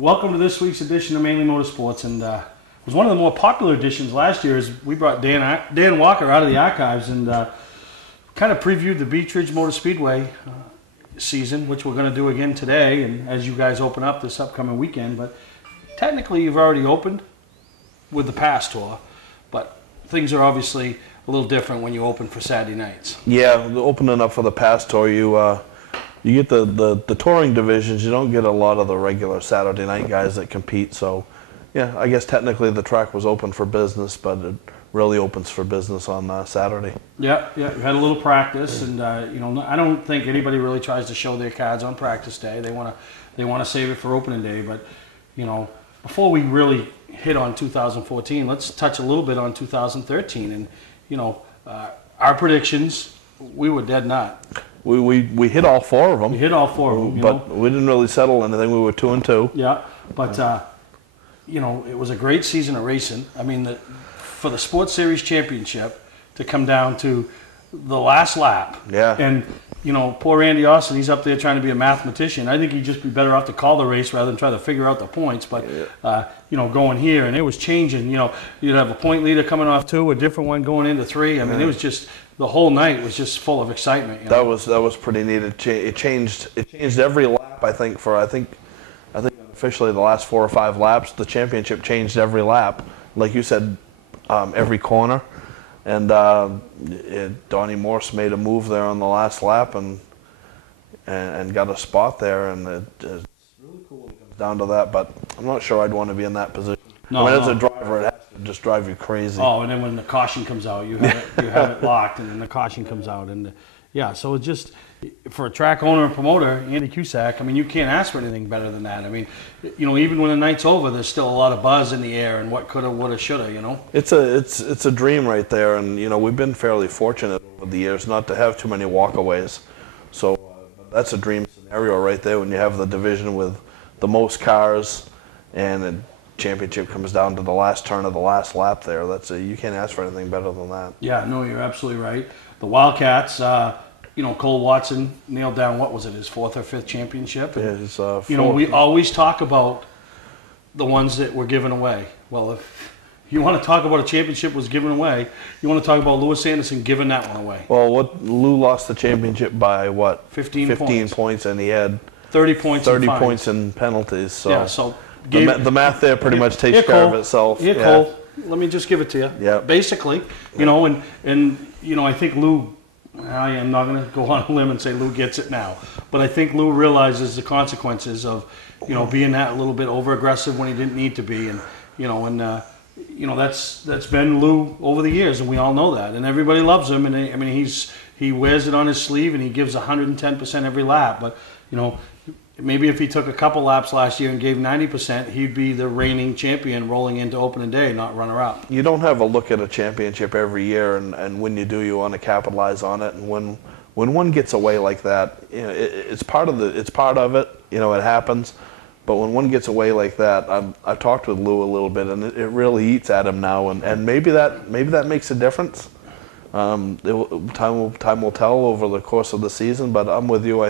Welcome to this week's edition of Mainely Motorsports, and it was one of the more popular editions last year as we brought Dan Walker out of the archives and kind of previewed the Beech Ridge Motor Speedway season, which we're going to do again today and as you guys open up this upcoming weekend. But technically you've already opened with the Pass Tour, but things are obviously a little different when you open for Saturday nights. Yeah, opening up for the Pass Tour, you get the touring divisions. You don't get a lot of the regular Saturday night guys that compete. So, yeah, I guess technically the track was open for business, but it really opens for business on Saturday. Yeah, we had a little practice, and I don't think anybody really tries to show their cards on practice day. They want to save it for opening day. But before we really hit on 2014, let's touch a little bit on 2013. And our predictions, we were dead not. We hit all four of them. We hit all four of them, but we didn't really settle anything. We were 2-2. Yeah, but it was a great season of racing. I mean, for the Sports Series Championship to come down to the last lap. Yeah. And poor Andy Austin, he's up there trying to be a mathematician. I think he'd just be better off to call the race rather than try to figure out the points. But going here, and it was changing. You'd have a point leader coming off 2, a different one going into 3. I mean, it was just. The whole night was just full of excitement. That was pretty neat. It changed every lap. I think officially the last 4 or 5 laps, the championship changed every lap. Like you said, every corner, and Donnie Morse made a move there on the last lap and got a spot there, and it's really cool when it comes down to that. But I'm not sure I'd want to be in that position. No, as a driver, it has to just drive you crazy. Oh, and then when the caution comes out, you have it locked, and then the caution comes out, and so it just for a track owner and promoter, Andy Cusack. I mean, you can't ask for anything better than that. I mean, even when the night's over, there's still a lot of buzz in the air, and what coulda, woulda, shoulda. It's a dream right there, and we've been fairly fortunate over the years not to have too many walkaways. So that's a dream scenario right there when you have the division with the most cars and the championship comes down to the last turn of the last lap there. You can't ask for anything better than that. Yeah, no, you're absolutely right. The Wildcats, Cole Watson nailed down, what was it, his 4th or 5th championship? And, yeah, his 4th. We always talk about the ones that were given away. Well, if you want to talk about a championship was given away, you want to talk about Lewis Anderson giving that one away. Well, Lou lost the championship by what? 15 points, and he had 30 points. 30 points in penalties. So yeah, so. The math there pretty much takes care of itself. Yeah, Cole, let me just give it to you. Yeah. Basically, and I think Lou, I am not going to go on a limb and say Lou gets it now, but I think Lou realizes the consequences of, being that a little bit over-aggressive when he didn't need to be, and that's been Lou over the years, and we all know that, and everybody loves him, and he wears it on his sleeve, and he gives 110% every lap, but maybe if he took a couple laps last year and gave 90%, he'd be the reigning champion rolling into opening day, not runner-up. You don't have a look at a championship every year, and when you do, you want to capitalize on it. And when one gets away like that, it's part of it. It happens. But when one gets away like that, I've talked with Lou a little bit, and it really eats at him now. And maybe that makes a difference. Time will tell over the course of the season. But I'm with you.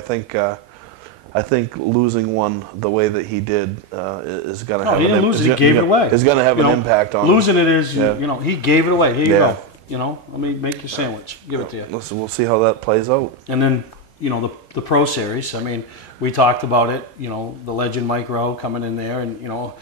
I think losing one the way that he did is going to have he didn't lose it. He gave it away. Is going to have an impact on losing it is he gave it away. Here you go. Let me make your sandwich. Give it to you. Listen, we'll see how that plays out. And then the Pro Series. I mean, we talked about it. The legend Mike Rowe coming in there, and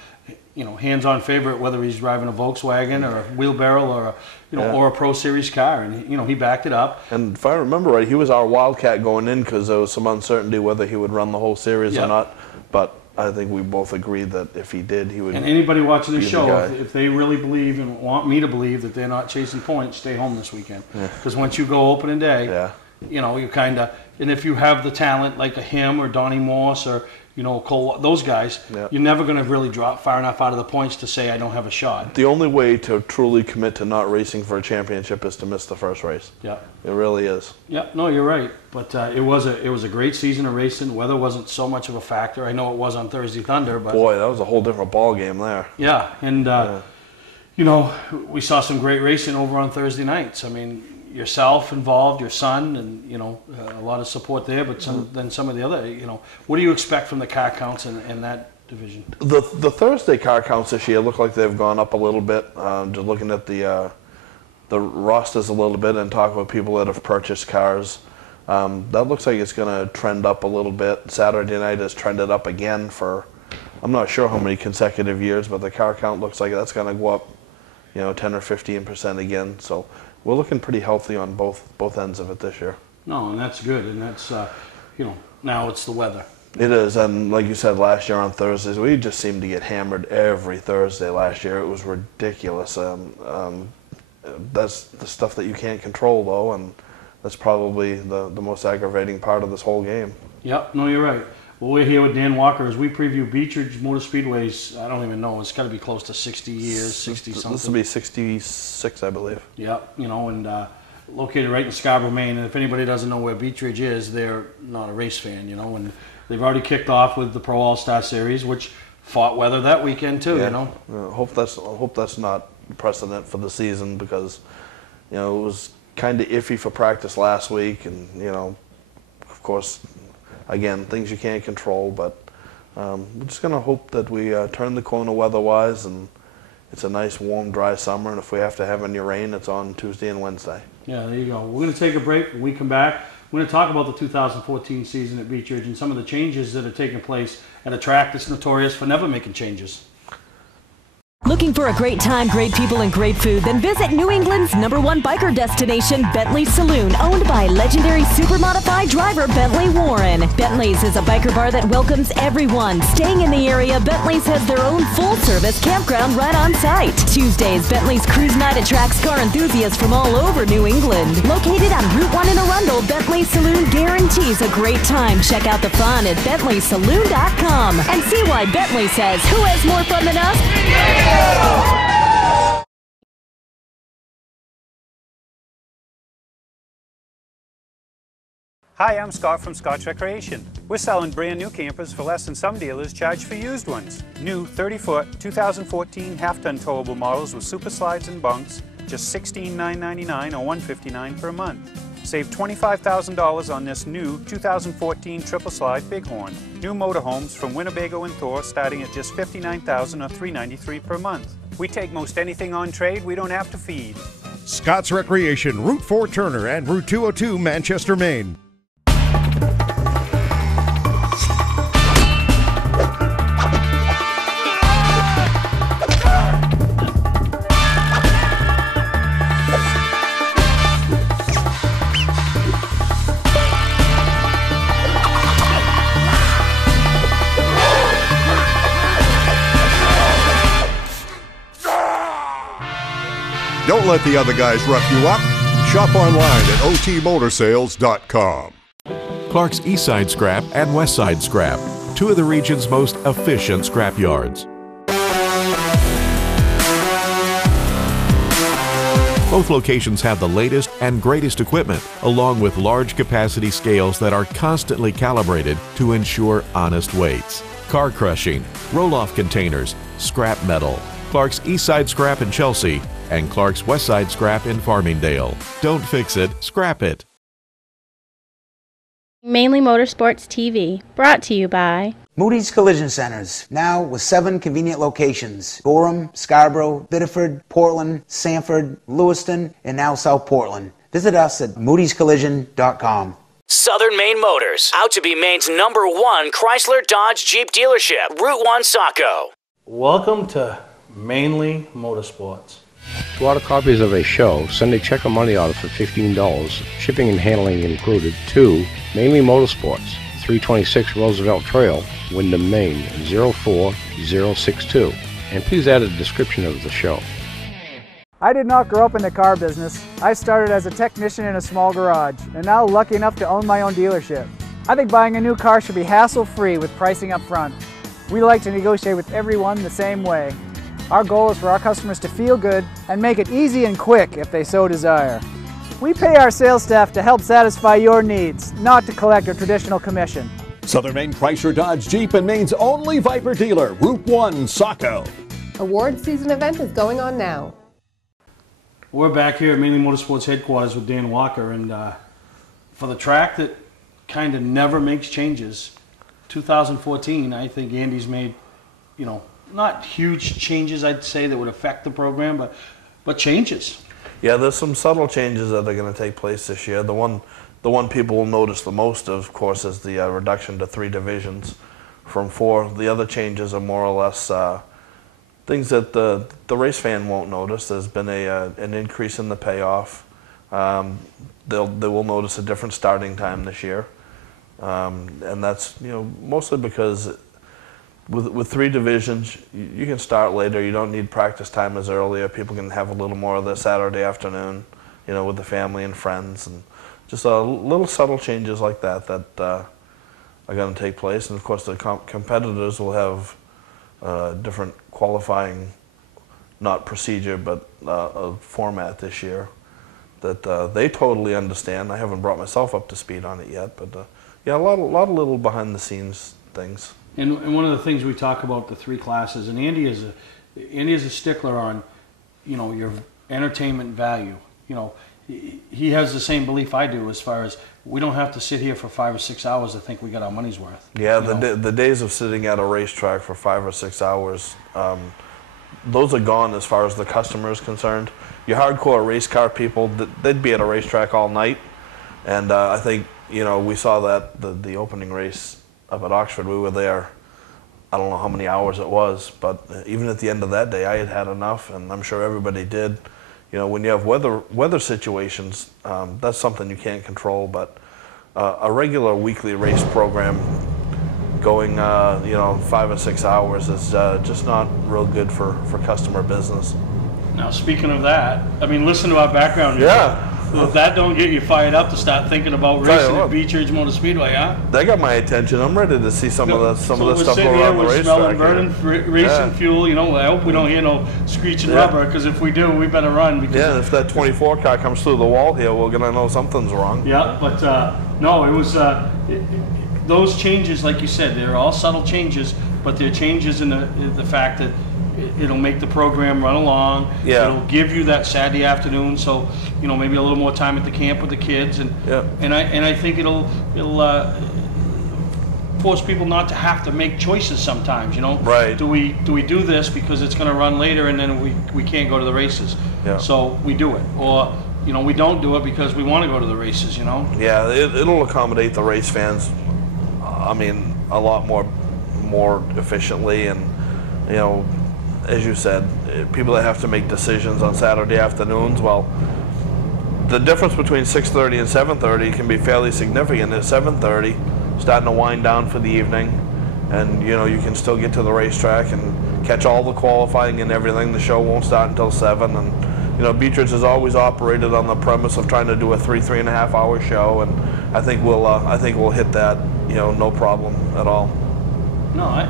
hands-on favorite, whether he's driving a Volkswagen or a wheelbarrow or or a Pro Series car, and he backed it up. And if I remember right, he was our Wildcat going in because there was some uncertainty whether he would run the whole series or not. But I think we both agreed that if he did, he would. And anybody watching the show, if they really believe and want me to believe that they're not chasing points, stay home this weekend. Because once you go opening day, you kind of, and if you have the talent like a him or Donnie Morse or Cole, those guys, you're never going to really drop far enough out of the points to say I don't have a shot. The only way to truly commit to not racing for a championship is to miss the first race. Yeah, it really is. Yeah, no, you're right. But it was a great season of racing. Weather wasn't so much of a factor. I know it was on Thursday Thunder, but boy, that was a whole different ball game there. Yeah, and we saw some great racing over on Thursday nights. I mean, yourself involved, your son, and a lot of support there. But some of the other, what do you expect from the car counts and that division? The Thursday car counts this year look like they've gone up a little bit. Just looking at the rosters a little bit and talking with people that have purchased cars, that looks like it's going to trend up a little bit. Saturday night has trended up again for, I'm not sure how many consecutive years, but the car count looks like that's going to go up, 10 or 15% again. So we're looking pretty healthy on both ends of it this year. No, and that's good, and that's now it's the weather. It is, and like you said, last year on Thursdays, we just seemed to get hammered every Thursday last year. It was ridiculous. That's the stuff that you can't control, though, and that's probably the most aggravating part of this whole game. Yep, no, you're right. Well, we're here with Dan Walker as we preview Beech Ridge Motor Speedway's, I don't even know, it's got to be close to 60 years, 60-something. This will be 66, I believe. Yep, and located right in Scarborough, Maine, and if anybody doesn't know where Beech Ridge is, they're not a race fan, and they've already kicked off with the Pro All-Star Series, which fought weather that weekend too, Hope that's not precedent for the season, because it was kind of iffy for practice last week, and of course, again, things you can't control, but we're just going to hope that we turn the corner weather-wise, and it's a nice, warm, dry summer, and if we have to have any rain, it's on Tuesday and Wednesday. Yeah, there you go. We're going to take a break. When we come back, we're going to talk about the 2014 season at Beech Ridge and some of the changes that are taking place at a track that's notorious for never making changes. Looking for a great time, great people, and great food? Then visit New England's #1 biker destination, Bentley's Saloon, owned by legendary super-modified driver Bentley Warren. Bentley's is a biker bar that welcomes everyone. Staying in the area, Bentley's has their own full-service campground right on site. Tuesdays, Bentley's Cruise Night attracts car enthusiasts from all over New England. Located on Route 1 in Arundel, Bentley's Saloon guarantees a great time. Check out the fun at BentleySaloon.com and see why Bentley says, who has more fun than us? Hi, I'm Scott from Scott's Recreation. We're selling brand new campers for less than some dealers charge for used ones. New 30-foot 2014 half-ton towable models with super slides and bunks, just $16,999 or $159 per month. Save $25,000 on this new 2014 triple slide Bighorn. New motorhomes from Winnebago and Thor starting at just $59,000 or $393 per month. We take most anything on trade we don't have to feed. Scott's Recreation, Route 4 Turner and Route 202 Manchester, Maine. Don't let the other guys rough you up. Shop online at otmotorsales.com. Clark's Eastside Scrap and Westside Scrap, two of the region's most efficient scrap yards. Both locations have the latest and greatest equipment, along with large capacity scales that are constantly calibrated to ensure honest weights. Car crushing, roll-off containers, scrap metal. Clark's Eastside Scrap in Chelsea and Clark's Westside Scrap in Farmingdale. Don't fix it, scrap it. Mainely Motorsports TV, brought to you by Moody's Collision Centers, now with 7 convenient locations: Gorham, Scarborough, Biddeford, Portland, Sanford, Lewiston, and now South Portland. Visit us at moodyscollision.com. Southern Maine Motors, out to be Maine's #1 Chrysler Dodge Jeep dealership, Route 1 Saco. Welcome to Mainely Motorsports. To order copies of a show, send a check or money order for $15, shipping and handling included, to Mainly Motorsports, 326 Roosevelt Trail, Windham, Maine, 04062. And please add a description of the show. I did not grow up in the car business. I started as a technician in a small garage, and now lucky enough to own my own dealership. I think buying a new car should be hassle-free with pricing up front. We like to negotiate with everyone the same way. Our goal is for our customers to feel good and make it easy and quick if they so desire. We pay our sales staff to help satisfy your needs, not to collect a traditional commission. Southern Maine Chrysler Dodge Jeep and Maine's only Viper dealer, Route 1 Saco. Award season event is going on now. We're back here at Mainly Motorsports headquarters with Dan Walker, and for the track that kind of never makes changes, 2014, I think Andy's made not huge changes, I'd say, that would affect the program, but changes. Yeah, there's some subtle changes that are going to take place this year. The one people will notice the most, of course, is the reduction to 3 divisions from 4. The other changes are more or less things that the race fan won't notice. There's been an increase in the payoff. They will notice a different starting time this year, and that's mostly because with 3 divisions you can start later. You don't need practice time as earlier. People can have a little more of the Saturday afternoon, with the family and friends, and just little subtle changes like that are going to take place. And of course, the competitors will have different qualifying, not procedure, but a format this year that they totally understand. I haven't brought myself up to speed on it yet, but a lot of little behind the scenes things. And one of the things we talk about, the 3 classes, and Andy is a stickler on, your entertainment value. He has the same belief I do, as far as we don't have to sit here for 5 or 6 hours to think we got our money's worth. Yeah, the days of sitting at a racetrack for 5 or 6 hours, those are gone as far as the customer is concerned. Your hardcore race car people, they'd be at a racetrack all night, and I think we saw that the opening race up at Oxford. We were there, I don't know how many hours it was, but even at the end of that day, I had enough, and I'm sure everybody did. When you have weather situations, that's something you can't control, but a regular weekly race program going 5 or 6 hours is just not real good for customer business. Now, speaking of that, listen to our background. Yeah. If that don't get you fired up to start thinking about racing at Beech Ridge Motor Speedway, huh? That got my attention. I'm ready to see some of the stuff around the racetrack. We're smelling burning racing fuel. I hope we don't hear no screeching rubber, because if we do, we better run. And if that 24 car comes through the wall here, we're gonna know something's wrong. Yeah, but no, it was those changes, like you said, they're all subtle changes, but they're changes in the fact that it'll make the program run along. Yeah. It'll give you that Saturday afternoon, so maybe a little more time at the camp with the kids, and I think it'll force people not to have to make choices sometimes. Right. Do we do this because it's going to run later, and then we can't go to the races? Yeah. So we do it, or we don't do it because we want to go to the races. Yeah, it'll accommodate the race fans. A lot more efficiently, and as you said, people that have to make decisions on Saturday afternoons, well, the difference between 6:30 and 7:30 can be fairly significant. At 7:30, starting to wind down for the evening, and you can still get to the racetrack and catch all the qualifying and everything. The show won't start until 7, and Beech Ridge has always operated on the premise of trying to do a 3.5 hour show, and I think we'll hit that no problem at all. No,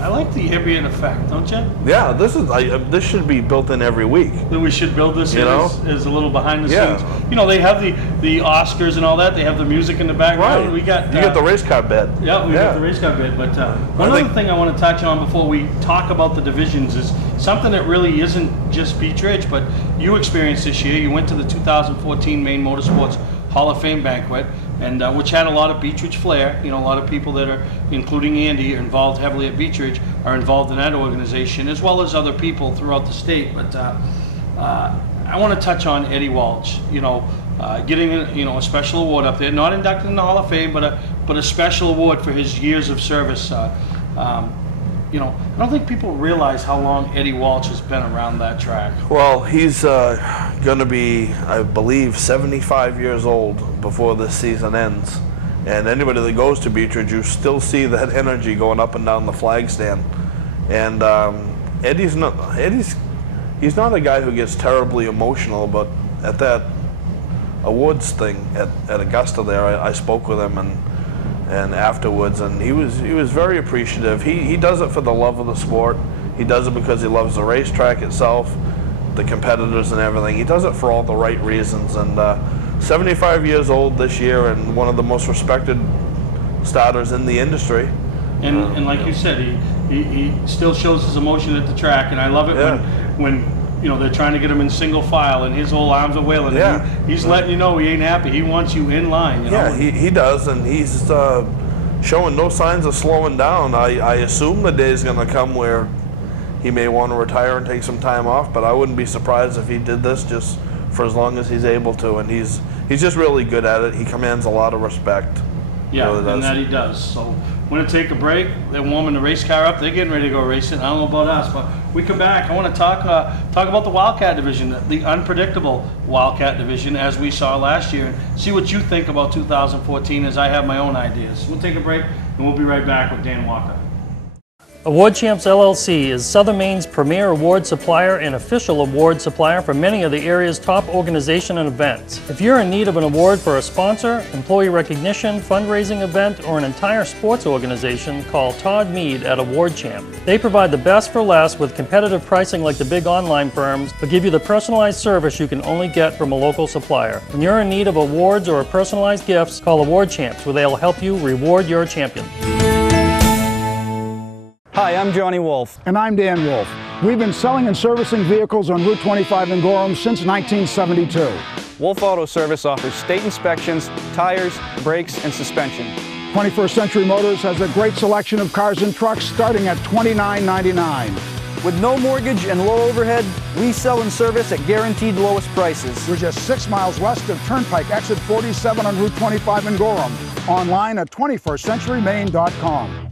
I like the ambient effect, don't you? Yeah, this should be built in every week. We should build this in as a little behind the scenes. They have the Oscars and all that. They have the music in the background. Right. We got you get the race car bit. Yeah, we got the race car bit. But one other thing I want to touch on before we talk about the divisions is something that really isn't just Beech Ridge, but you experienced this year. You went to the 2014 Maine Motorsports Hall of Fame banquet, and which had a lot of Beech Ridge flair. A lot of people that are, including Andy, are involved heavily at Beech Ridge, are involved in that organization, as well as other people throughout the state. But I want to touch on Eddie Walsh. Getting a special award up there, not inducted in the Hall of Fame, but a special award for his years of service. I don't think people realize how long Eddie Walsh has been around that track. Well, he's going to be, I believe, 75 years old before this season ends. And anybody that goes to Beech Ridge, you still see that energy going up and down the flag stand. And he's not a guy who gets terribly emotional, but at that awards thing at Augusta there, I spoke with him and afterwards, and he was very appreciative. He does it for the love of the sport. He does it because he loves the racetrack itself, the competitors and everything. He does it for all the right reasons, and 75 years old this year, and one of the most respected starters in the industry. And like you said, he still shows his emotion at the track, and I love it when they're trying to get him in single file, and his whole arms are wailing. He's letting you know he ain't happy. He wants you in line. Yeah, he does, and he's showing no signs of slowing down. I assume the day is going to come where he may want to retire and take some time off, but I wouldn't be surprised if he did this just for as long as he's able to. And he's just really good at it. He commands a lot of respect. Yeah, really and that he does. So we're going to take a break. They're warming the race car up. They're getting ready to go racing. I don't know about us, but we come back. I want to talk about the Wildcat division, the unpredictable Wildcat division as we saw last year, and see what you think about 2014 as I have my own ideas. We'll take a break, and we'll be right back with Dan Walker. Award Champs LLC is Southern Maine's premier award supplier and official award supplier for many of the area's top organizations and events. If you're in need of an award for a sponsor, employee recognition, fundraising event, or an entire sports organization, call Todd Mead at Award Champ. They provide the best for less with competitive pricing like the big online firms, but give you the personalized service you can only get from a local supplier. When you're in need of awards or personalized gifts, call Award Champs, where they'll help you reward your champion. Hi, I'm Johnny Wolf. And I'm Dan Wolf. We've been selling and servicing vehicles on Route 25 in Gorham since 1972. Wolf Auto Service offers state inspections, tires, brakes, and suspension. 21st Century Motors has a great selection of cars and trucks starting at $29.99. With no mortgage and low overhead, we sell and service at guaranteed lowest prices. We're just 6 miles west of Turnpike, exit 47 on Route 25 in Gorham. Online at 21stcenturymaine.com.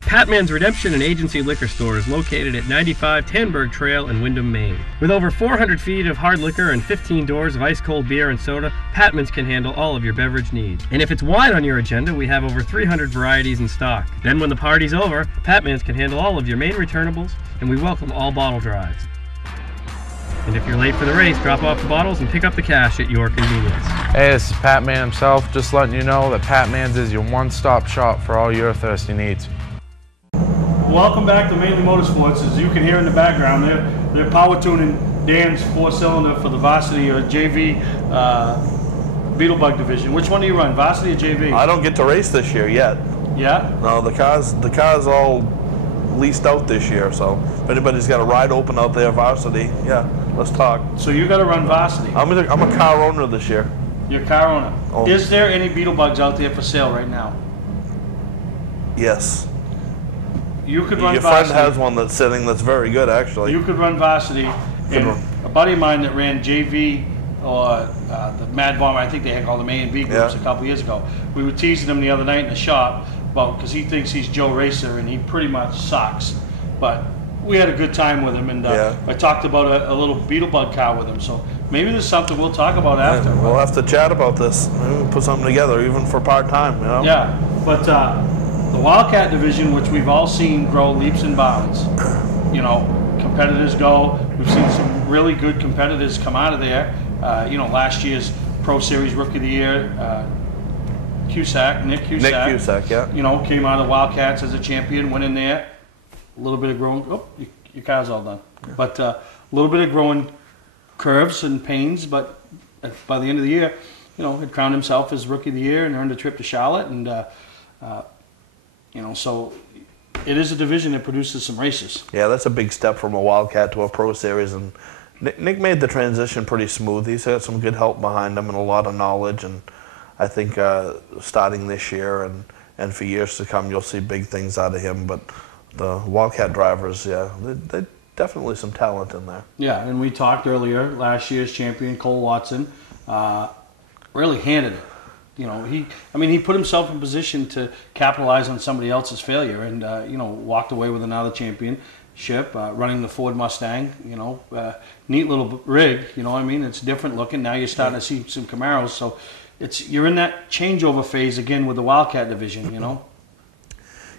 Patman's Redemption and Agency Liquor Store is located at 95 Tanberg Trail in Windham, Maine. With over 400 feet of hard liquor and 15 doors of ice-cold beer and soda, Patman's can handle all of your beverage needs. And if it's wine on your agenda, we have over 300 varieties in stock. Then when the party's over, Patman's can handle all of your Maine returnables, and we welcome all bottle drives. And if you're late for the race, drop off the bottles and pick up the cash at your convenience. Hey, this is Pat Man himself, just letting you know that Pat Man's is your one-stop shop for all your thirsty needs. Welcome back to Mainely Motorsports. As you can hear in the background, they're power tuning Dan's 4-cylinder for the varsity or JV Beetlebug division. Which one do you run, varsity or JV? I don't get to race this year yet. Yeah? No, the car's all leased out this year, so if anybody's got a ride open out there, varsity, yeah, let's talk. So you got to run varsity. I'm a car owner this year. You're a car owner. Oh. Is there any Beetlebugs out there for sale right now? Yes. You could run Your varsity. friend has one that's sitting that's very good, actually. You could run varsity. And a buddy of mine that ran JV or the Mad Bomber, I think they had called them A and B groups a couple years ago. We were teasing him the other night in the shop because he thinks he's Joe Racer and he pretty much sucks. But we had a good time with him, and I talked about a little Beetlebug car with him. So maybe there's something we'll talk about after. We'll have to chat about this. Maybe we'll put something together, even for part-time, you know? Yeah, but the Wildcat division, which we've all seen grow leaps and bounds. You know, competitors go. We've seen some really good competitors come out of there. You know, last year's Pro Series Rookie of the Year, Nick Cusack. Nick Cusack, yeah. You know, came out of Wildcats as a champion, went in there. A little bit of growing. Oh, your car's all done. Yeah. But a little bit of growing curves and pains. But by the end of the year, you know, had crowned himself as Rookie of the Year and earned a trip to Charlotte. And you know, so it is a division that produces some races. Yeah, that's a big step from a Wildcat to a Pro Series, and Nick made the transition pretty smooth. He's got some good help behind him and a lot of knowledge, and I think starting this year and for years to come, you'll see big things out of him. But the Wildcat drivers, yeah, they definitely some talent in there. Yeah, and we talked earlier, last year's champion, Cole Watson, really handed it. You know, he put himself in position to capitalize on somebody else's failure, and you know, walked away with another championship, running the Ford Mustang. You know, neat little rig. You know what I mean? It's different looking. Now you're starting to see some Camaros, so you're in that changeover phase again with the Wildcat division. You know.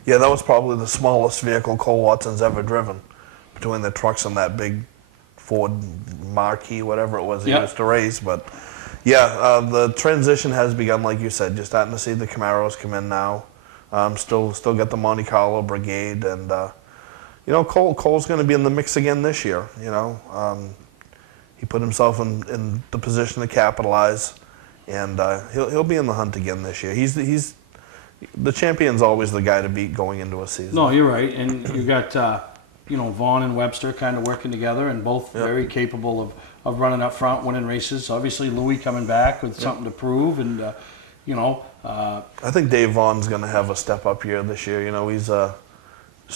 Yeah, that was probably the smallest vehicle Cole Watson's ever driven, between the trucks and that big Ford Marquis, whatever it was he used to race, but. Yeah, the transition has begun, like you said. You're starting to see the Camaros come in now. Still got the Monte Carlo Brigade, and you know, Cole's going to be in the mix again this year. You know, he put himself in the position to capitalize, and he'll be in the hunt again this year. He's the champion's always the guy to beat going into a season. No, you're right, and you got you know, Vaughn and Webster kind of working together, and both very capable of running up front, winning races. Obviously, Louis coming back with something to prove, and You know, I think Dave Vaughn's going to have a step-up year this year. You know, he's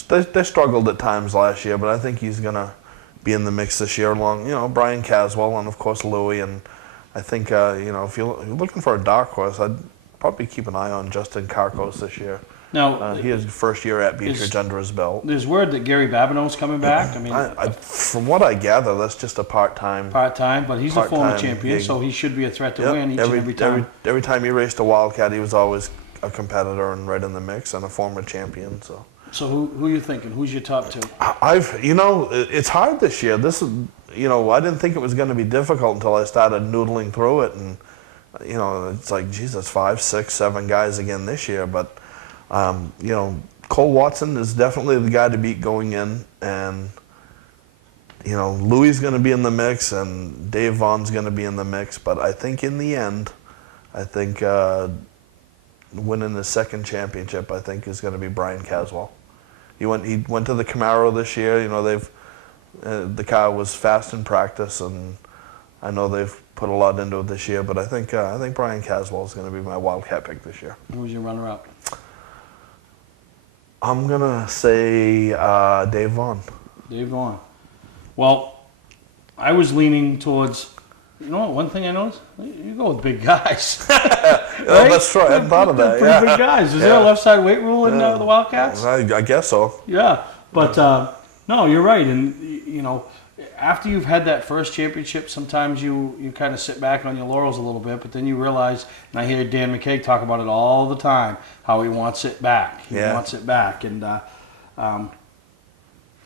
they struggled at times last year, but I think he's going to be in the mix this year along, you know, Brian Caswell and, of course, Louie. And I think, you know, if you're looking for a dark horse, I'd probably keep an eye on Justin Carcos this year. Now, he has first year at Beech Ridge under his belt. There's word that Gary Babineau's coming back. I mean, from what I gather, that's just a part-time. Part-time, but he's a former champion, so he should be a threat to win each and every time. Every time he raced a Wildcat, he was always a competitor and right in the mix, and a former champion. So who are you thinking? Who's your top two? You know, it's hard this year. This is, you know, I didn't think it was going to be difficult until I started noodling through it, and you know, it's like, Jesus, 5, 6, 7 guys again this year, but. You know, Cole Watson is definitely the guy to beat going in, and you know, Louie's going to be in the mix, and Dave Vaughn's going to be in the mix. But I think in the end, I think winning the second championship, I think, is going to be Brian Caswell. He went to the Camaro this year. You know, the car was fast in practice, and I know they've put a lot into it this year. But I think Brian Caswell is going to be my Wildcat pick this year. Who's your runner-up? I'm going to say Dave Vaughn. Dave Vaughn. Well, I was leaning towards, you know, one thing I noticed? You go with big guys. Right? Oh, that's right. I hadn't thought of that. Pretty big guys. Is there a left side weight rule in the Wildcats? I guess so. Yeah. But, no, you're right. And, you know, after you've had that first championship, sometimes you kind of sit back on your laurels a little bit, but then you realize, and I hear Dan McKay talk about it all the time, how he wants it back. He wants it back. And I'm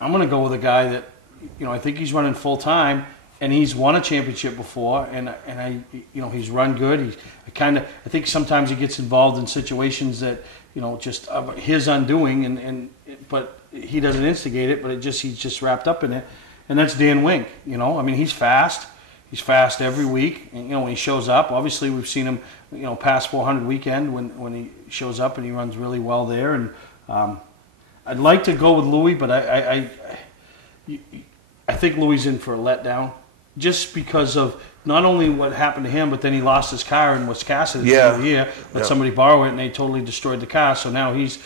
going to go with a guy that, you know, I think he's running full time, and he's won a championship before, and I, you know, he's run good. I think sometimes he gets involved in situations that, you know, just his undoing, but he doesn't instigate it, but he's just wrapped up in it. And that's Dan Wink. You know, I mean, he's fast. He's fast every week. And, you know, when he shows up, obviously we've seen him, you know, past 400 weekend when he shows up and he runs really well there. And I'd like to go with Louie, but I think Louie's in for a letdown, just because of not only what happened to him, but then he lost his car in Wisconsin at the end of the year. Let somebody borrow it, and they totally destroyed the car. So now he's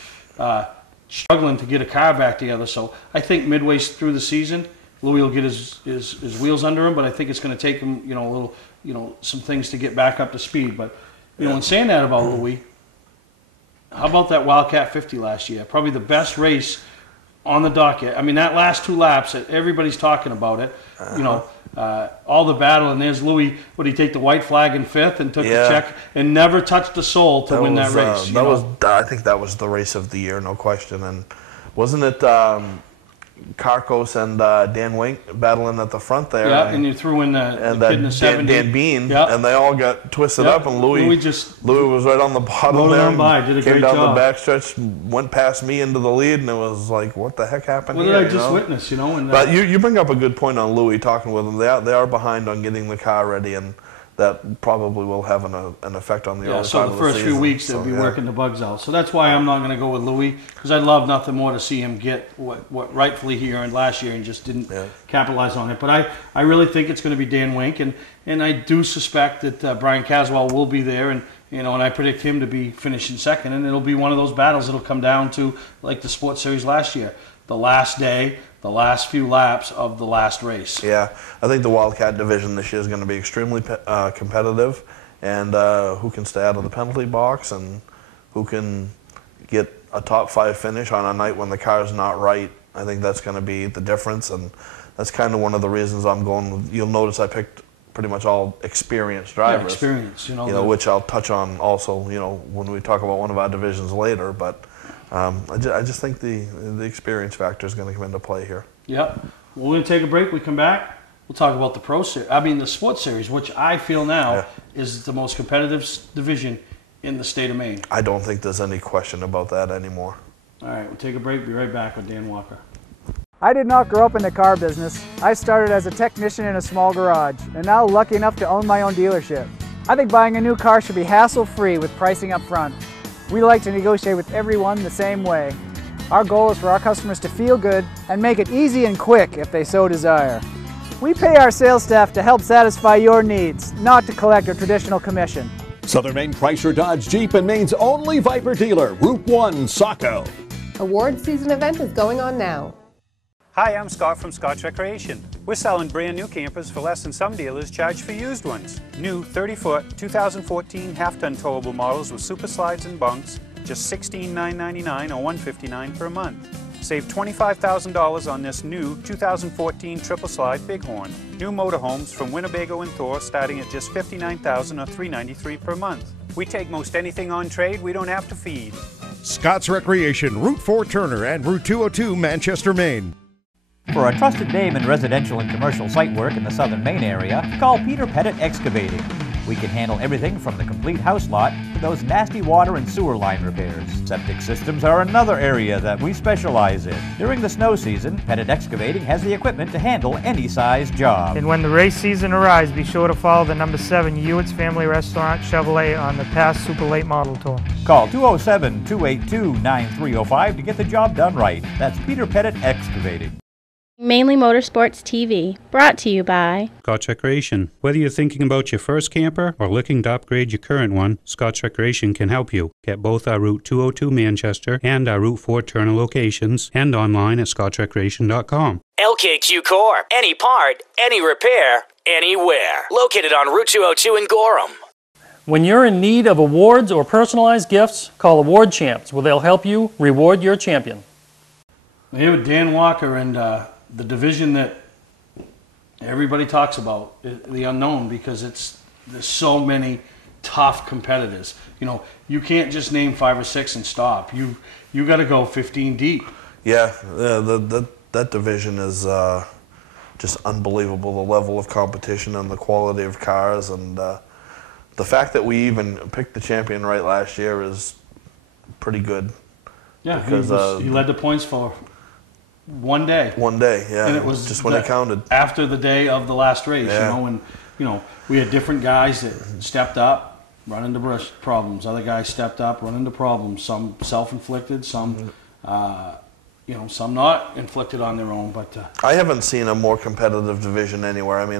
struggling to get a car back together. So I think midway through the season, Louie will get his wheels under him, but I think it's going to take him, you know, a little, you know, some things to get back up to speed. But, you know, in saying that about Louie, how about that Wildcat 50 last year? Probably the best race on the docket. I mean, that last 2 laps, everybody's talking about it. You know, all the battle, and there's Louie. Would he take the white flag in 5th and took the check and never touched the sole to win that race? I think that was the race of the year, no question. And wasn't it Carcos and Dan Wink battling at the front there? Yeah, and you threw in the kid in the 70. Dan Bean, and they all got twisted up, and Louie was right on the bottom there. Did a came great down job. the backstretch, went past me into the lead, and it was like, what the heck happened here? What did I just witness, you know? And, but you bring up a good point on Louie, talking with him. They are behind on getting the car ready, and that probably will have an effect on the early so part the of first season. few weeks they'll be working the bugs out. So that's why I'm not going to go with Louie, because I'd love nothing more to see him get what rightfully he earned last year and just didn't capitalize on it. But I really think it's going to be Dan Wink, and I do suspect that Brian Caswell will be there, and you know, and I predict him to be finishing second, and it'll be one of those battles that'll come down to like the Sports Series last year, the last day, the last few laps of the last race. Yeah, I think the Wildcat division this year is going to be extremely competitive, and who can stay out of the penalty box and who can get a top 5 finish on a night when the car's not right. I think that's going to be the difference, and that's kind of one of the reasons I'm going with. You'll notice I picked pretty much all experienced drivers. Yeah, experience, you know, which I'll touch on also, you know, when we talk about one of our divisions later, but I just think the experience factor is going to come into play here. Yeah. We're going to take a break. We come back. We'll talk about the Sports Series, which I feel now is the most competitive division in the state of Maine. I don't think there's any question about that anymore. All right. We'll take a break. Be right back with Dan Walker. I did not grow up in the car business. I started as a technician in a small garage, and now lucky enough to own my own dealership. I think buying a new car should be hassle-free with pricing up front. We like to negotiate with everyone the same way. Our goal is for our customers to feel good and make it easy and quick if they so desire. We pay our sales staff to help satisfy your needs, not to collect a traditional commission. Southern Maine Chrysler Dodge Jeep and Maine's only Viper dealer, Route 1 Saco. Award season event is going on now. Hi, I'm Scott from Scott's Recreation. We're selling brand new campers for less than some dealers charge for used ones. New 30-foot 2014 half-ton towable models with super slides and bunks, just $16,999 or $159 per month. Save $25,000 on this new 2014 triple slide Bighorn. New motorhomes from Winnebago and Thor starting at just $59,000 or $393 per month. We take most anything on trade we don't have to feed. Scott's Recreation, Route 4 Turner and Route 202 Manchester, Maine. For a trusted name in residential and commercial site work in the Southern Maine area, call Peter Pettit Excavating. We can handle everything from the complete house lot to those nasty water and sewer line repairs. Septic systems are another area that we specialize in. During the snow season, Pettit Excavating has the equipment to handle any size job. And when the race season arrives, be sure to follow the number 7 Hewitt's Family Restaurant Chevrolet on the past Super Late Model Tour. Call 207-282-9305 to get the job done right. That's Peter Pettit Excavating. Mainely Motorsports TV, brought to you by Scott's Recreation. Whether you're thinking about your first camper or looking to upgrade your current one, Scott's Recreation can help you. Get both our Route 202 Manchester and our Route 4 Turner locations and online at scottsrecreation.com. LKQ Core. Any part, any repair, anywhere. Located on Route 202 in Gorham. When you're in need of awards or personalized gifts, call Award Champs, where they'll help you reward your champion. Here with Dan Walker and the division that everybody talks about, the unknown, because there's so many tough competitors. You know, you can't just name 5 or 6 and stop. You got to go 15 deep. Yeah, that division is just unbelievable. The level of competition and the quality of cars, and the fact that we even picked the champion right last year is pretty good. Yeah, because he led the points for one day. One day, yeah. And it was just when it counted. After the day of the last race, yeah. And we had different guys that stepped up, run into problems. Other guys stepped up, run into problems. Some self-inflicted, some some not inflicted on their own. But I haven't seen a more competitive division anywhere. I mean,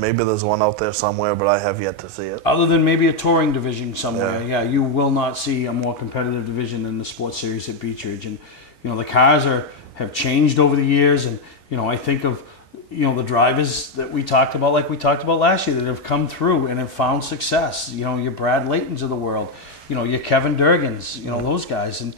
maybe there's one out there somewhere, but I have yet to see it. Other than maybe a touring division somewhere, yeah, you will not see a more competitive division than the sports series at Beech Ridge. And the cars have changed over the years, and I think of the drivers that we talked about, like we talked about last year, that have come through and have found success. Your Brad Laytons of the world, your Kevin Durgans, those guys, and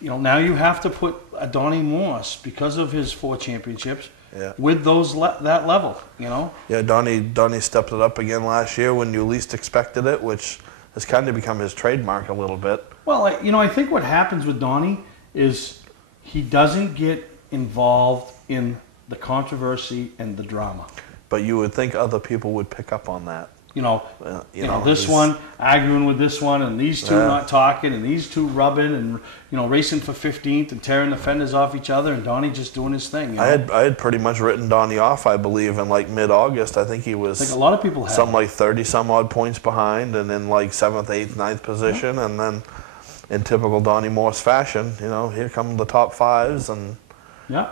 now you have to put a Donnie Morse, because of his 4 championships, with that level. Yeah, Donnie stepped it up again last year when you least expected it, which has kind of become his trademark a little bit. Well, I think what happens with Donnie is he doesn't get involved in the controversy and the drama. But you would think other people would pick up on that. This one arguing with this one, and these two not talking, and these two rubbing, and racing for 15th and tearing the fenders off each other, and Donnie just doing his thing. I had pretty much written Donnie off, I believe, in like mid-August. I think he was. I think a lot of people had. Some like 30 some odd points behind, and in like 7th, 8th, 9th position, and then in typical Donnie Morse fashion, here come the top 5s, and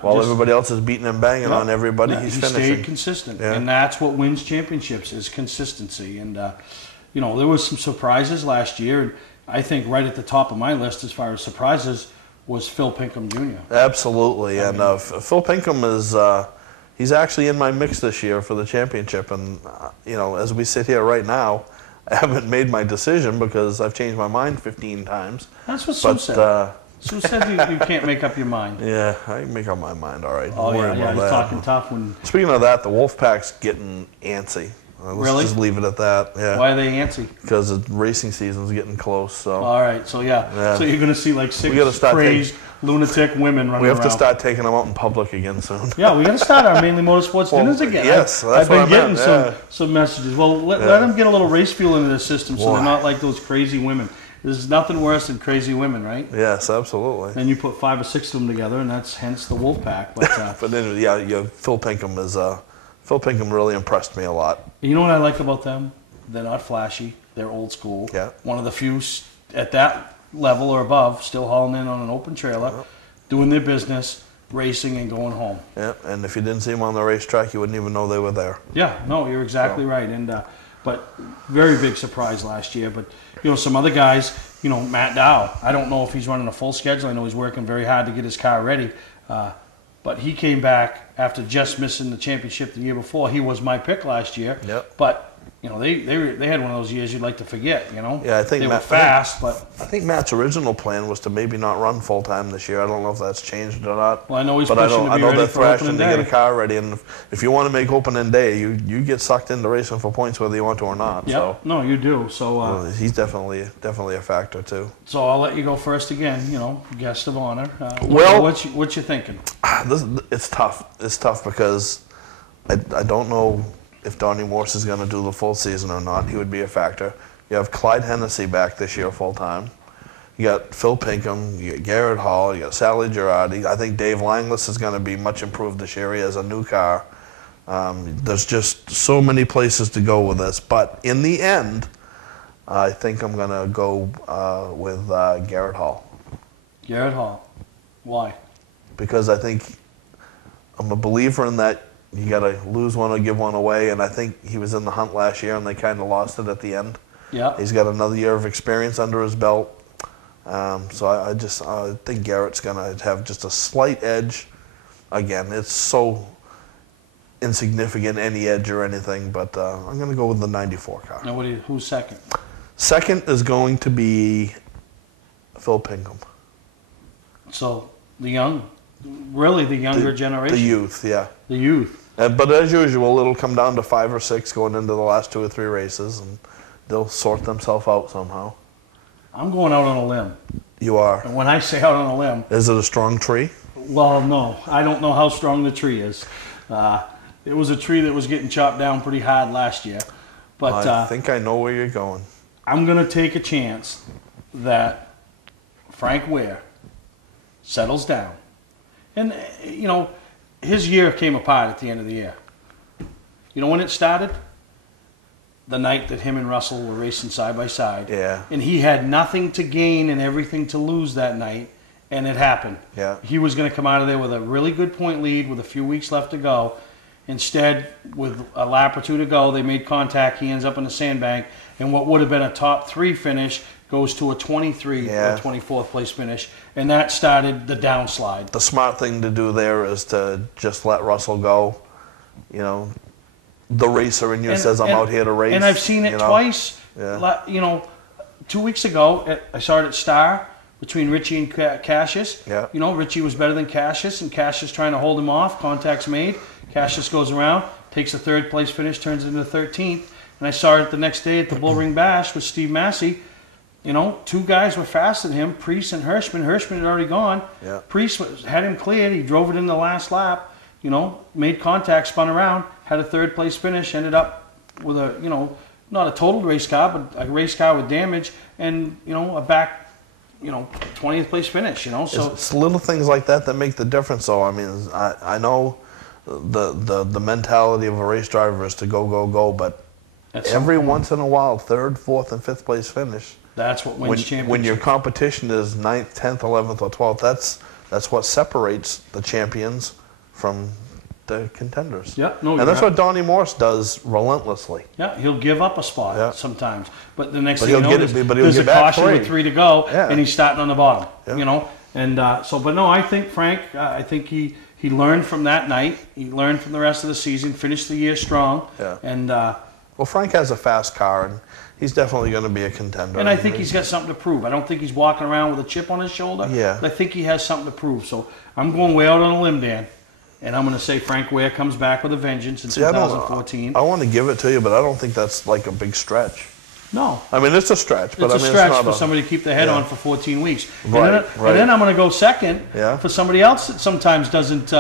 while everybody else is beating and banging on everybody, he's finishing. He stayed consistent, and that's what wins championships, is consistency. And there was some surprises last year, and I think right at the top of my list as far as surprises was Phil Pinkham Jr. Absolutely, and Phil Pinkham is he's actually in my mix this year for the championship, and as we sit here right now, I haven't made my decision because I've changed my mind 15 times. That's what Sue said. Sue said you can't make up your mind. Yeah, I can make up my mind, all right. Oh, yeah, he's talking tough. Speaking of that, the Wolfpack's getting antsy. Let's just leave it at that. Yeah. Why are they antsy? Because the racing season's getting close. So. All right, so yeah. So you're going to see like 6 crazed lunatic women running around. We have to start taking them out in public again soon. Yeah, we got to start our Mainly Motorsports dinners again. Yes, I've been getting some messages. Well, let them get a little race fuel into the system, so they're not like those crazy women. There's nothing worse than crazy women, right? Yes, absolutely. And you put 5 or 6 of them together, and that's hence the Wolfpack. But then, Phil Pinkham is. Phil Pinkham really impressed me a lot. You know what I like about them? They're not flashy. They're old school. Yeah. One of the few at that level or above, still hauling in on an open trailer, doing their business, racing, and going home. Yeah, and if you didn't see them on the racetrack, you wouldn't even know they were there. Yeah, no, you're exactly right. And but very big surprise last year. But some other guys, Matt Dow, I don't know if he's running a full schedule. I know he's working very hard to get his car ready. But he came back after just missing the championship the year before. He was my pick last year. Yep. But they had one of those years you'd like to forget. Yeah, I think they were fast, but I think Matt's original plan was to maybe not run full time this year. I don't know if that's changed or not. Well, I know he's pushing to be ready for opening day. they're thrashing to get a car ready, and if you want to make opening day, you get sucked into racing for points whether you want to or not. Yep. So No, you do. So he's definitely a factor too. So I'll let you go first again. Guest of honor. Well, what you thinking? It's tough. It's tough because I don't know if Donnie Morse is going to do the full season or not. He would be a factor. You have Clyde Hennessy back this year full time. You got Phil Pinkham, you got Garrett Hall, you got Sally Girardi. I think Dave Langless is going to be much improved this year. He has a new car. There's just so many places to go with this. But in the end, I think I'm going to go with Garrett Hall. Garrett Hall. Why? Because I think I'm a believer in that you got to lose one or give one away, and I think he was in the hunt last year and they kind of lost it at the end. Yeah. He's got another year of experience under his belt. So I think Garrett's going to have just a slight edge. Again, it's so insignificant, any edge or anything, but I'm going to go with the 94 car. Now, who's second? Second is going to be Phil Pinkham. So, the younger generation. The youth, yeah. The youth. But as usual, it'll come down to 5 or 6 going into the last 2 or 3 races, and they'll sort themselves out somehow. I'm going out on a limb. You are. And when I say out on a limb... Is it a strong tree? Well, no. I don't know how strong the tree is. It was a tree that was getting chopped down pretty hard last year. But I think I know where you're going. I'm going to take a chance that Frank Ware settles down. And, his year came apart at the end of the year. You know when it started? The night that him and Russell were racing side by side. Yeah. And he had nothing to gain and everything to lose that night, and it happened. Yeah. He was going to come out of there with a really good point lead with a few weeks left to go. Instead, with a lap or 2 to go, they made contact. He ends up in the sandbank, and what would have been a top 3 finish goes to a 23 or 24th place finish, and that started the downslide. The smart thing to do there is to just let Russell go. The racer in you says, I'm out here to race. And I've seen it twice. Yeah. 2 weeks ago, I saw it at Star between Richie and Cassius. Yeah. Richie was better than Cassius, and Cassius trying to hold him off. Contact's made. Cassius goes around, takes a 3rd place finish, turns it into 13th. And I saw it the next day at the Bull Ring Bash with Steve Massey. 2 guys were faster than him, Priest and Hirschman. Hirschman had already gone. Yeah. Priest had him cleared. He drove it in the last lap. Made contact, spun around, had a 3rd place finish, ended up with a, not a totaled race car, but a race car with damage, and, a back, 20th place finish, So it's little things like that make the difference, though. I mean, I know the mentality of a race driver is to go, but every once in a while, 3rd, 4th, and 5th place finish. That's what wins championships. When your competition is 9th, 10th, 11th, or 12th, that's what separates the champions from the contenders. Yeah, no, and that's what Donnie Morse does relentlessly. Yeah, he'll give up a spot sometimes, but the next thing you know, but there's a caution with 3 to go, Yeah. and he's starting on the bottom. Yeah. And but no, I think Frank. I think he learned from that night. He learned from the rest of the season. Finished the year strong. Yeah. And well, Frank has a fast car, and he's definitely going to be a contender. And I think he's got something to prove. I don't think he's walking around with a chip on his shoulder. Yeah. But I think he has something to prove. So I'm going way out on a limb, Dan. And I'm going to say Frank Ware comes back with a vengeance in 2014. I want to give it to you, but I don't think that's like a big stretch. No. I mean, it's a stretch. But it's I mean, a stretch it's not for somebody to keep their head on for 14 weeks. Right, And then I'm going to go second for somebody else that sometimes doesn't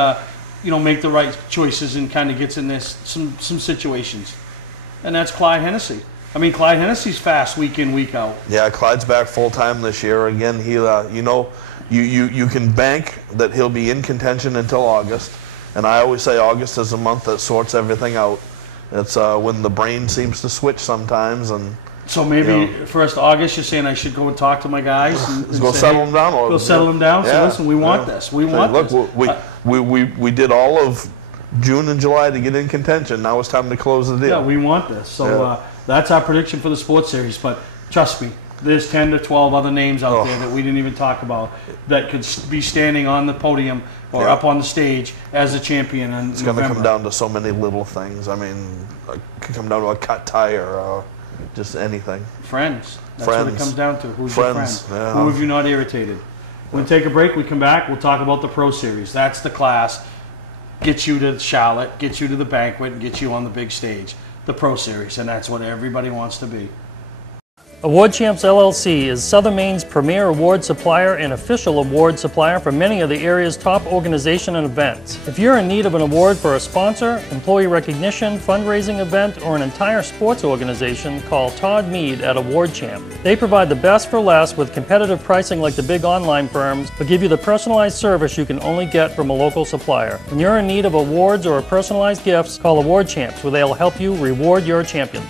make the right choices and kind of gets in some situations. And that's Clyde Hennessy. I mean, Clyde Hennessy's fast week in, week out. Yeah, Clyde's back full-time this year. Again, you can bank that he'll be in contention until August. And I always say August is a month that sorts everything out. It's when the brain seems to switch sometimes. And so maybe 1st August, you're saying I should go and talk to my guys and go settle them down. Go settle them down. So listen, we want this. We want this. Look, we did all of June and July to get in contention. Now it's time to close the deal. Yeah, we want this. So that's our prediction for the sports series. But trust me, there's 10 to 12 other names out there that we didn't even talk about that could be standing on the podium or up on the stage as a champion. It's going to come down to so many little things. I mean, it could come down to a cut tire or just anything. Friends. That's what it comes down to. Who's your friend? Yeah. Who have you not irritated? We'll take a break. We come back. We'll talk about the Pro Series. That's the class. Gets you to Charlotte, gets you to the banquet, and gets you on the big stage. The Pro Series, and that's what everybody wants to be. Award Champs LLC is Southern Maine's premier award supplier and official award supplier for many of the area's top organizations and events. If you're in need of an award for a sponsor, employee recognition, fundraising event, or an entire sports organization, call Todd Mead at Award Champ. They provide the best for less with competitive pricing like the big online firms, but give you the personalized service you can only get from a local supplier. When you're in need of awards or personalized gifts, call Award Champs, where they'll help you reward your champion.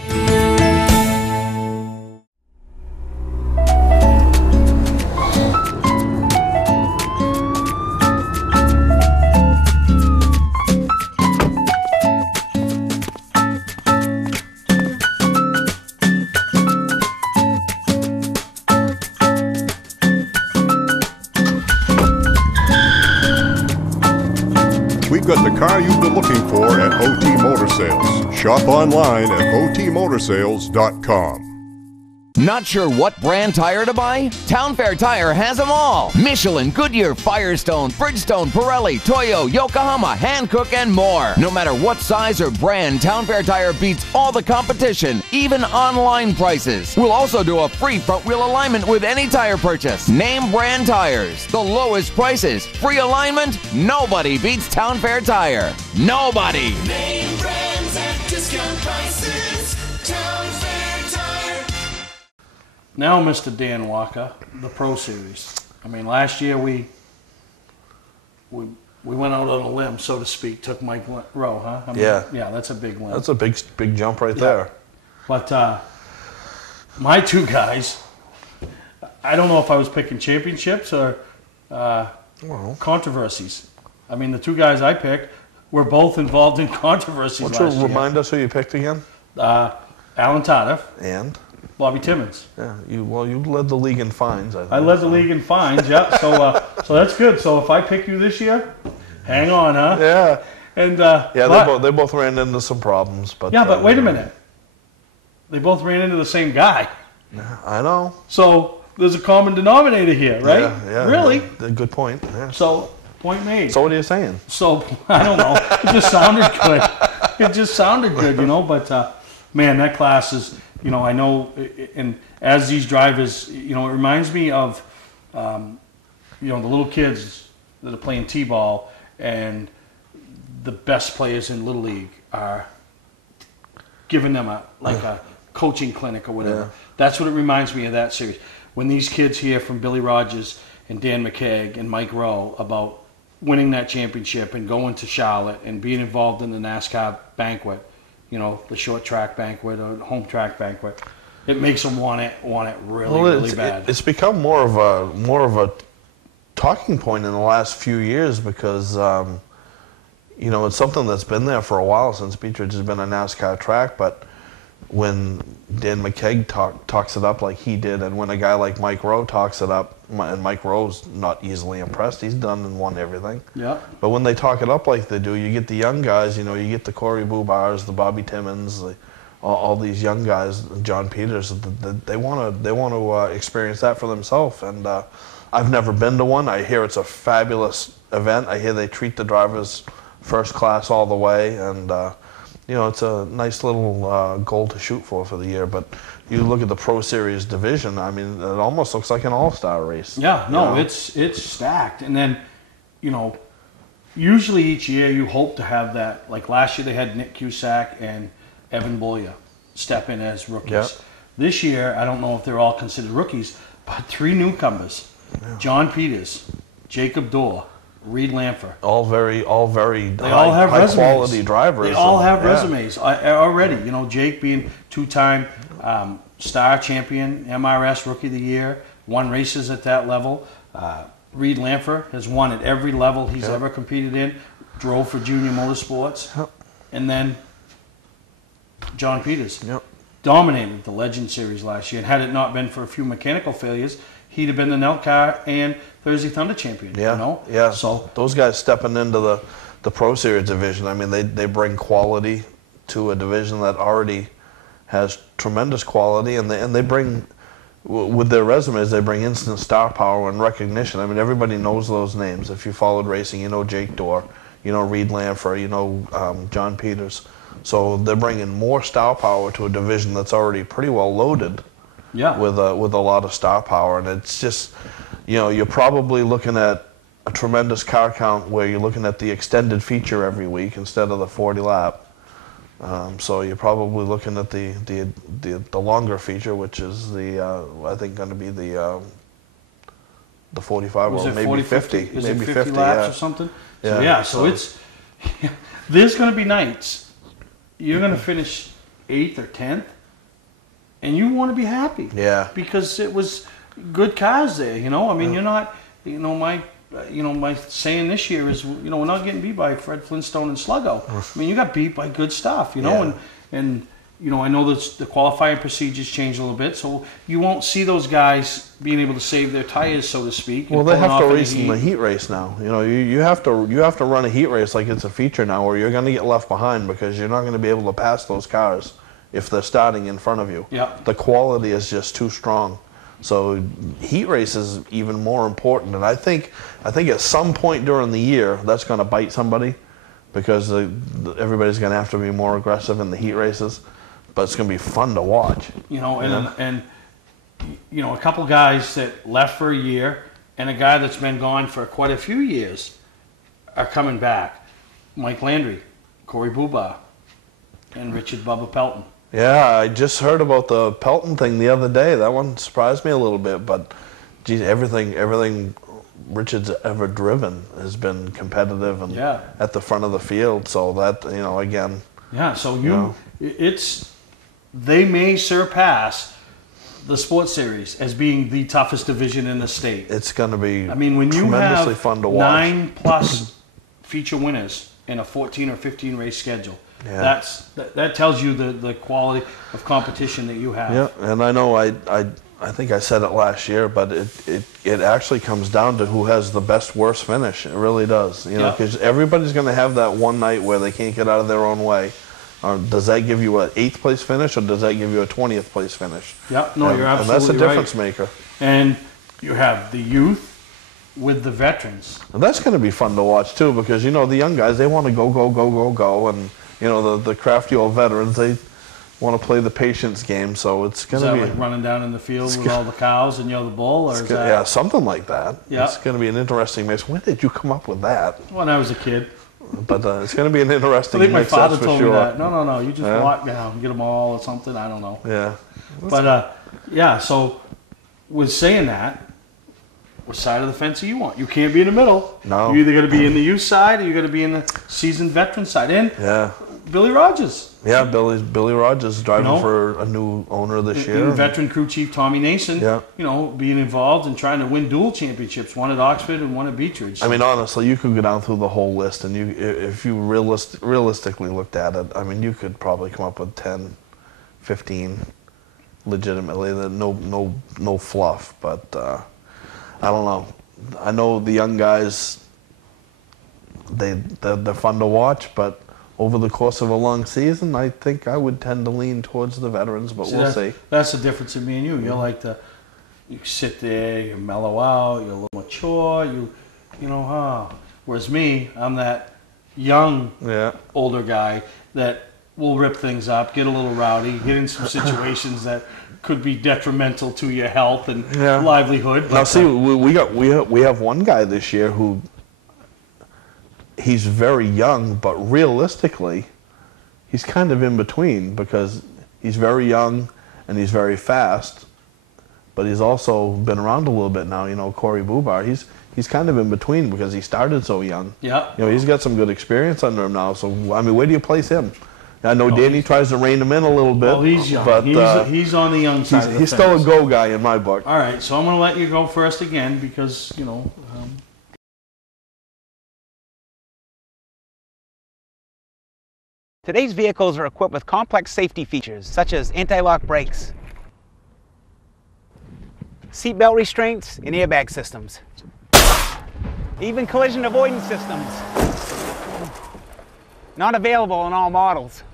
We've got the car you've been looking for at OT Motor Sales. Shop online at otmotorsales.com. Not sure what brand tire to buy? Town Fair Tire has them all. Michelin, Goodyear, Firestone, Bridgestone, Pirelli, Toyo, Yokohama, Hankook, and more. No matter what size or brand, Town Fair Tire beats all the competition, even online prices. We'll also do a free front wheel alignment with any tire purchase. Name brand tires, the lowest prices, free alignment. Nobody beats Town Fair Tire. Nobody. Name brands at discount prices. Town Fair Tire. Now, Mr. Dan Walker, the Pro Series. I mean, last year we went out on a limb, so to speak, took Mike Rowe, huh? I mean, yeah, that's a big limb. That's a big jump right there. But my two guys, I don't know if I was picking championships or controversies. I mean, the two guys I picked were both involved in controversies last year. Remind us who you picked again? Alan Tardif. And? Bobby Timmons. Yeah, you led the league in fines, I think. I led the league in fines, yeah. So that's good. So if I pick you this year, hang on, huh? Yeah. And they both ran into some problems, but but wait a minute. They both ran into the same guy. Yeah, I know. So there's a common denominator here, right? Yeah. Really? Good point. Yeah. So point made. So what are you saying? So I don't know. It just sounded good. It just sounded good, you know. But man, that class is. You know, I know, and as these drivers, you know, it reminds me of, you know, the little kids that are playing t-ball, and the best players in Little League are giving them a coaching clinic or whatever. Yeah. That's what it reminds me of, that series. When these kids hear from Billy Rogers and Dan McKeag and Mike Rowe about winning that championship and going to Charlotte and being involved in the NASCAR banquet, you know, the short track banquet or home track banquet, it makes them want it really bad. It's become more of a talking point in the last few years because you know, it's something that's been there for a while since Beech Ridge has been a NASCAR track, but when Dan McKeag talks it up like he did, and when a guy like Mike Rowe talks it up, and Mike Rowe's not easily impressed, he's done and won everything. Yeah. But when they talk it up like they do, you get the young guys, you know, you get the Corey Bubars, the Bobby Timmons, all these young guys, John Peters, they want to experience that for themselves. And I've never been to one. I hear it's a fabulous event. I hear they treat the drivers first class all the way, and you know, it's a nice little goal to shoot for the year. But you look at the Pro Series division, I mean, it almost looks like an all-star race. Yeah, no, it's stacked. And then, you know, usually each year you hope to have that. Like last year they had Nick Cusack and Evan Boyer step in as rookies. Yep. This year, I don't know if they're all considered rookies, but 3 newcomers. Yeah. John Peters, Jacob Dorr, Reed Lanfer. All very they all have high resumes. quality drivers. They all have resumes already. You know, Jake being 2-time star champion, MRS Rookie of the Year, won races at that level. Reed Lanfer has won at every level he's ever competed in, drove for Junior Motorsports. Yep. And then John Peters. Yep. dominated the Legend Series last year. And had it not been for a few mechanical failures, he'd have been the NELCAR and Thursday Thunder champion. Yeah, You know? yeah. So those guys stepping into the Pro Series division, I mean, they bring quality to a division that already has tremendous quality, and they bring, with their resumes, they bring instant star power and recognition. I mean, everybody knows those names. If you followed racing, you know Jake Dorr, you know Reed Lanfer, you know John Peters. So they're bringing more star power to a division that's already pretty well loaded. Yeah. With a lot of star power, and it's just, you know, you're probably looking at a tremendous car count where you're looking at the extended feature every week instead of the 40 lap. So you're probably looking at the longer feature, which is I think going to be the 45 or maybe 40, 50, is maybe it 50 laps yeah. or something? Yeah. So it's there's going to be nights you're going to finish 8th or 10th, and you want to be happy. Yeah. Because it was good cars there. You know, I mean, you're not. You know, my saying this year is, you know, we're not getting beat by Fred Flintstone and Sluggo. I mean, you got beat by good stuff, you know, and you know, I know that the qualifying procedures changed a little bit, so you won't see those guys being able to save their tires, so to speak. Well, they have to race in the heat race now. You know, you have to run a heat race like it's a feature now, or you're going to get left behind because you're not going to be able to pass those cars if they're starting in front of you. Yeah. The quality is just too strong. So heat race is even more important, and I think at some point during the year that's going to bite somebody, because everybody's going to have to be more aggressive in the heat races. But it's going to be fun to watch. You know, and you know, a couple guys that left for a year and a guy that's been gone for quite a few years are coming back. Mike Landry, Corey Bubar, and Richard Bubba Pelton. Yeah, I just heard about the Pelton thing the other day. That one surprised me a little bit, but geez, everything Richard's ever driven has been competitive and at the front of the field. So that, you know, again. Yeah, so they may surpass the sports series as being the toughest division in the state. It's going to be, I mean, when you tremendously have fun to watch. 9+ feature winners in a 14 or 15 race schedule, that tells you the quality of competition that you have. Yeah, and I know I think I said it last year, but it actually comes down to who has the best worst finish. It really does. You know, because everybody's going to have that one night where they can't get out of their own way. Does that give you an 8th place finish, or does that give you a 20th place finish? Yeah, no, you're absolutely right. And that's the difference maker. And you have the youth with the veterans. And that's going to be fun to watch too, because you know the young guys, they want to go, and you know the crafty old veterans, they want to play the patience game. So it's going to be like running down in the field with all the cows and you're the bull, or yeah, something like that. Yeah, it's going to be an interesting mix. When did you come up with that? When I was a kid. But it's going to be an interesting I think my mix, father that's for told sure. me that. No, you just walk down, get them all or something. I don't know. Yeah. But so with saying that, what side of the fence are you on? You can't be in the middle. No. You're either going to be in the youth side or you're going to be in the seasoned veteran side. And Billy Rogers. Yeah, Billy Rogers is driving for a new owner this year. And veteran crew chief Tommy Nason, you know, being involved and trying to win dual championships, one at Oxford and one at Beech Ridge. I mean, honestly, you could go down through the whole list, and if you realistically looked at it, I mean, you could probably come up with 10, 15, legitimately, no fluff. But I don't know. I know the young guys, they're fun to watch, but over the course of a long season, I think I would tend to lean towards the veterans, but we'll see. That's the difference in me and you. You're like you sit there, you mellow out, you're a little mature, you know, whereas me, I'm that young, older guy that will rip things up, get a little rowdy, get in some situations that could be detrimental to your health and livelihood. Now, see, we have one guy this year who, he's very young, but realistically, he's kind of in between, because he's very young and he's very fast, but he's also been around a little bit now. You know, Corey Bubar, he's kind of in between because he started so young. Yeah. You know, he's got some good experience under him now. So, I mean, where do you place him? I know Danny tries to rein him in a little bit. Well, he's young. But, he's on the young side of the fence. He's still a go guy in my book. All right, so I'm going to let you go first again because, you know, Today's vehicles are equipped with complex safety features such as anti-lock brakes, seatbelt restraints, and airbag systems. Even collision avoidance systems. Not available on all models.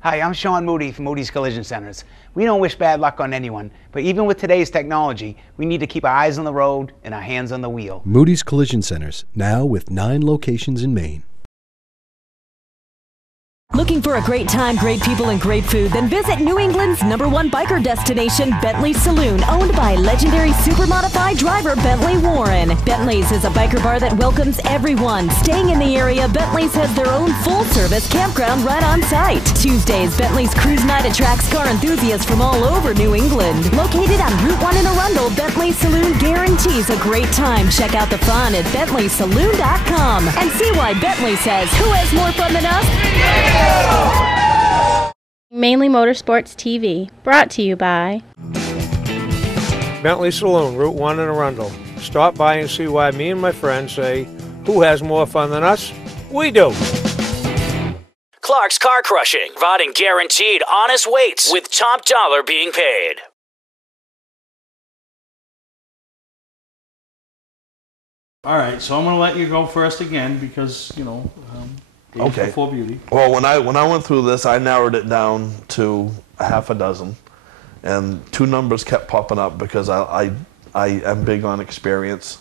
Hi, I'm Sean Moody from Moody's Collision Centers. We don't wish bad luck on anyone, but even with today's technology, we need to keep our eyes on the road and our hands on the wheel. Moody's Collision Centers, now with 9 locations in Maine. Looking for a great time, great people, and great food? Then visit New England's #1 biker destination, Bentley's Saloon, owned by legendary super-modified driver Bentley Warren. Bentley's is a biker bar that welcomes everyone. Staying in the area, Bentley's has their own full-service campground right on site. Tuesdays, Bentley's Cruise Night attracts car enthusiasts from all over New England. Located on Route 1 in Arundel, Bentley's Saloon guarantees a great time. Check out the fun at BentleySaloon.com and see why Bentley says, who has more fun than us? Mainely Motorsports TV, brought to you by Bentley Saloon, Route 1 in Arundel. Stop by and see why me and my friends say, who has more fun than us? We do. Clark's Car Crushing, providing guaranteed honest weights with top dollar being paid. All right, so I'm going to let you go first again because, you know, age Okay. before beauty. Well, when I went through this, I narrowed it down to a half a dozen, and 2 numbers kept popping up because I am big on experience,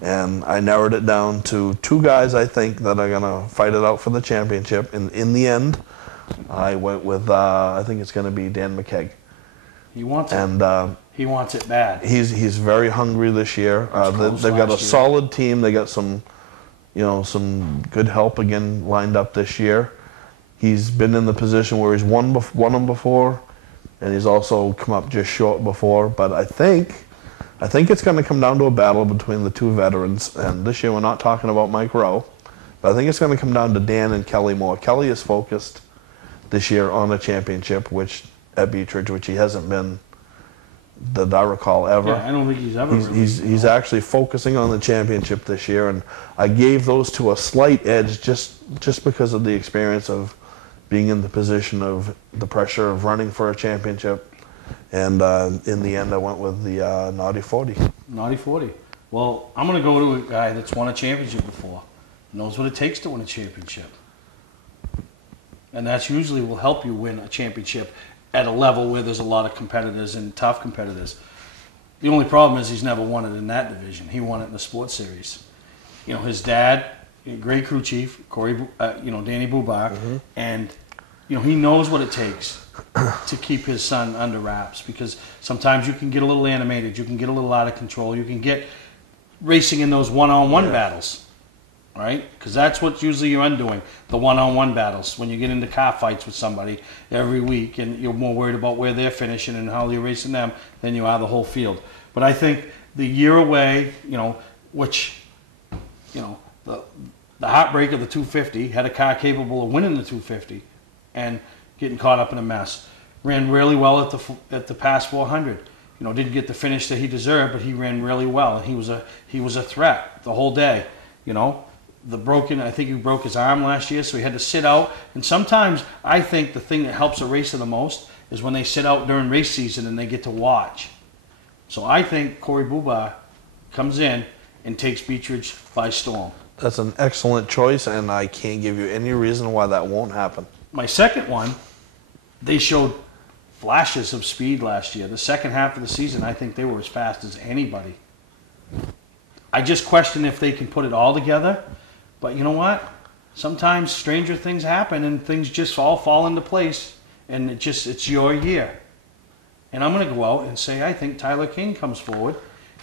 and I narrowed it down to 2 guys I think that are gonna fight it out for the championship. And in the end, I went with I think it's gonna be Dan McKeag. He wants it. And He wants it bad. he's very hungry this year. They've got a solid team. They got some good help again lined up this year. He's been in the position where he's won them before, and he's also come up just short before. But I think it's going to come down to a battle between the 2 veterans. And this year we're not talking about Mike Rowe, but I think it's going to come down to Dan and Kelly Moore. Kelly is focused this year on a championship, which at Beech Ridge, which he hasn't been that I recall ever. Yeah, I don't think he's ever. He's actually focusing on the championship this year, and I gave those 2 a slight edge just because of the experience of being in the position of the pressure of running for a championship. And in the end, I went with the Naughty 40. Naughty 40. Well, I'm going to go to a guy that's won a championship before, knows what it takes to win a championship, and that's usually will help you win a championship at a level where there's a lot of competitors and tough competitors. The only problem is he's never won it in that division. He won it in the sports series. You know, his dad, great crew chief, Danny Bubar, and he knows what it takes to keep his son under wraps, because sometimes you can get a little animated, you can get a little out of control, you can get racing in those one-on-one battles. Right? Because that's what usually you're undoing, the one-on-one battles. When you get into car fights with somebody every week and you're more worried about where they're finishing and how you're racing them than you are the whole field. But I think the year away, which, the heartbreak of the 250, had a car capable of winning the 250 and getting caught up in a mess. Ran really well at the past 400. Didn't get the finish that he deserved, but he ran really well, and he was a threat the whole day. I think he broke his arm last year, so he had to sit out. And sometimes I think the thing that helps a racer the most is when they sit out during race season and they get to watch. So I think Corey Bubar comes in and takes Beech Ridge by storm. That's an excellent choice, and I can't give you any reason why that won't happen. My second one, they showed flashes of speed last year. The second half of the season, I think they were as fast as anybody. I just question if they can put it all together. But you know what? Sometimes stranger things happen and things just all fall into place, and it's your year. And I'm going to go out and say I think Tyler King comes forward.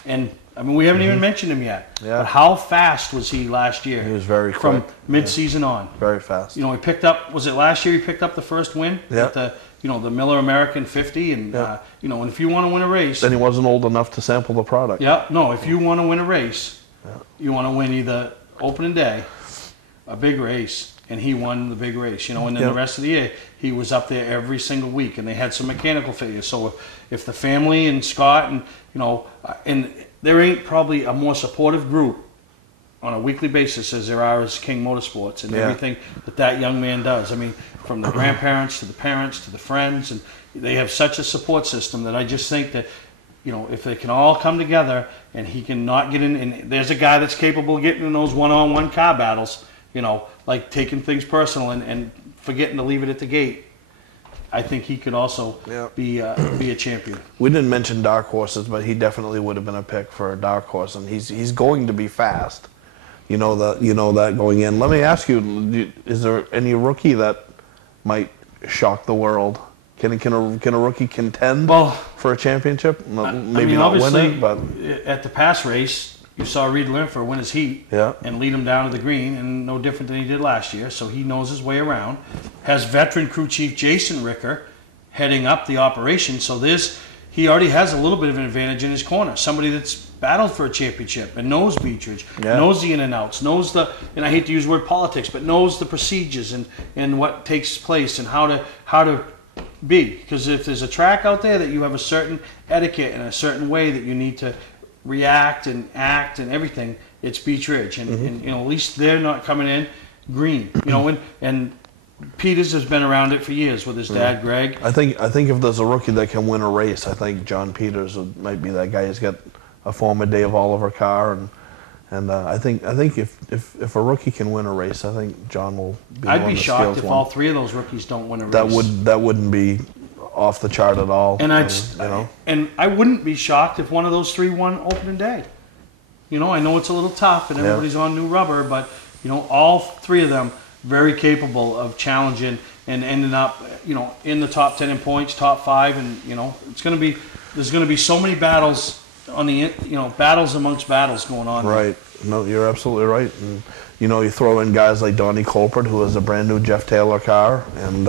And I mean, we haven't even mentioned him yet. Yeah. But how fast was he last year? He was very quick. From mid-season on. Very fast. He picked up, was it last year he picked up the first win? Yeah. At the Miller American 50. And, and if you want to win a race. Then he wasn't old enough to sample the product. Yeah, no, if you want to win a race, you want to win either opening day, a big race, and he won the big race, and then the rest of the year, he was up there every single week, and they had some mechanical failures. So if the family and Scott and, and there ain't probably a more supportive group on a weekly basis as there are as King Motorsports and everything that young man does. I mean, from the grandparents to the parents to the friends, and they have such a support system that I just think that, you know, if they can all come together and he can not get in, and there's a guy that's capable of getting in those one-on-one car battles, you know, like taking things personal and forgetting to leave it at the gate. I think he could also be a champion. We didn't mention dark horses, but he definitely would have been a pick for a dark horse, and he's going to be fast. You know that going in. Let me ask you: is there any rookie that might shock the world? Can a rookie contend for a championship? Maybe not win it, but at the pass race, you saw Reed Linfer win his heat and lead him down to the green, and no different than he did last year. So he knows his way around. Has veteran crew chief Jason Ricker heading up the operation. So he already has a little bit of an advantage in his corner. Somebody that's battled for a championship and knows Beech Ridge, knows the in and outs, knows and I hate to use the word politics, but knows the procedures and what takes place and how to be. Because if there's a track out there that you have a certain etiquette and a certain way that you need to react and act and everything, it's Beech Ridge, and you know, at least they're not coming in green, you know, and Peters has been around it for years with his dad Greg. I think if there's a rookie that can win a race, I think John Peters might be that guy. He's got a former Dave Oliver car, and I think if a rookie can win a race, I think John will be. I'd be shocked if all three of those rookies don't win a race. That wouldn't be off the chart at all. And I wouldn't be shocked if one of those three won opening day. You know, I know it's a little tough and everybody's on new rubber, but you know, all three of them very capable of challenging and ending up, you know, in the top 10 in points, top 5, and you know, there's going to be so many battles on the, you know, battles amongst battles going on. Right. No, you're absolutely right. And you know, you throw in guys like Donnie Colbert, who has a brand new Jeff Taylor car, and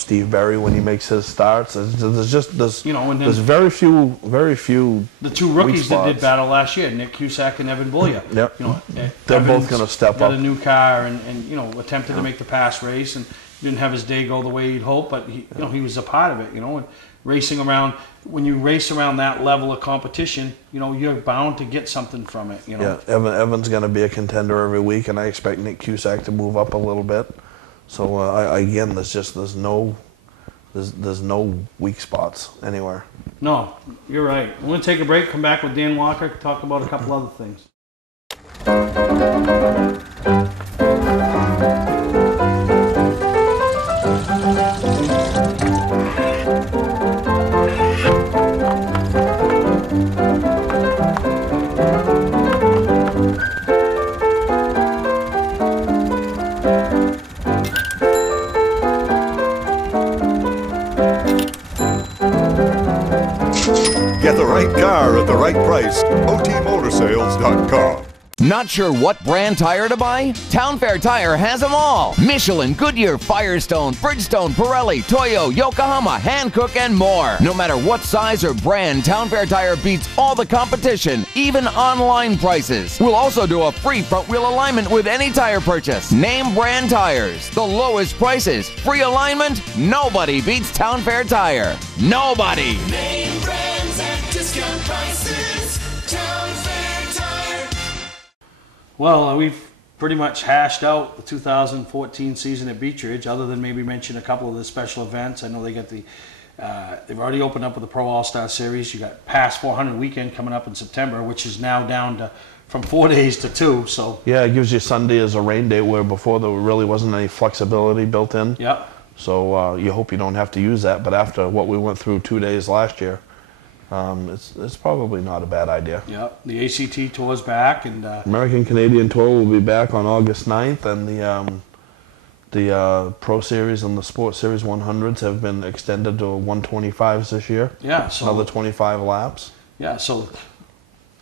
Steve Berry when he makes his starts. There's you know, and there's very few. The two rookies that did battle last year, Nick Cusack and Evan Bullia. Yep. You know, they're both going to step got up. a new car and you know, attempted to make the pass race and didn't have his day go the way he'd hoped, but he was a part of it. You know, and racing around, when you race around that level of competition, you know, you're bound to get something from it. You know. Yeah, Evan's going to be a contender every week, and I expect Nick Cusack to move up a little bit. So again, there's no weak spots anywhere. No, you're right. I'm going to take a break, come back with Dan Walker, talk about a couple other things. Get the right car at the right price. OTMotorsales.com. Not sure what brand tire to buy? Town Fair Tire has them all. Michelin, Goodyear, Firestone, Bridgestone, Pirelli, Toyo, Yokohama, Hankook, and more. No matter what size or brand, Town Fair Tire beats all the competition, even online prices. We'll also do a free front wheel alignment with any tire purchase. Name brand tires, the lowest prices, free alignment. Nobody beats Town Fair Tire. Nobody. Name brands at discount prices. Town Fair Tire. Well, we've pretty much hashed out the 2014 season at Beech Ridge, other than maybe mention a couple of the special events. I know they got they've already opened up with the Pro All-Star Series. You got Past 400 weekend coming up in September, which is now down from 4 days to 2. So yeah, it gives you Sunday as a rain day, where before there really wasn't any flexibility built in. Yep. So you hope you don't have to use that. But after what we went through 2 days last year, it's probably not a bad idea. Yep. The ACT Tour's back, and American Canadian Tour will be back on August 9th, and the Pro Series and the Sports Series 100s have been extended to 125s this year. Yeah, so another 25 laps. Yeah, so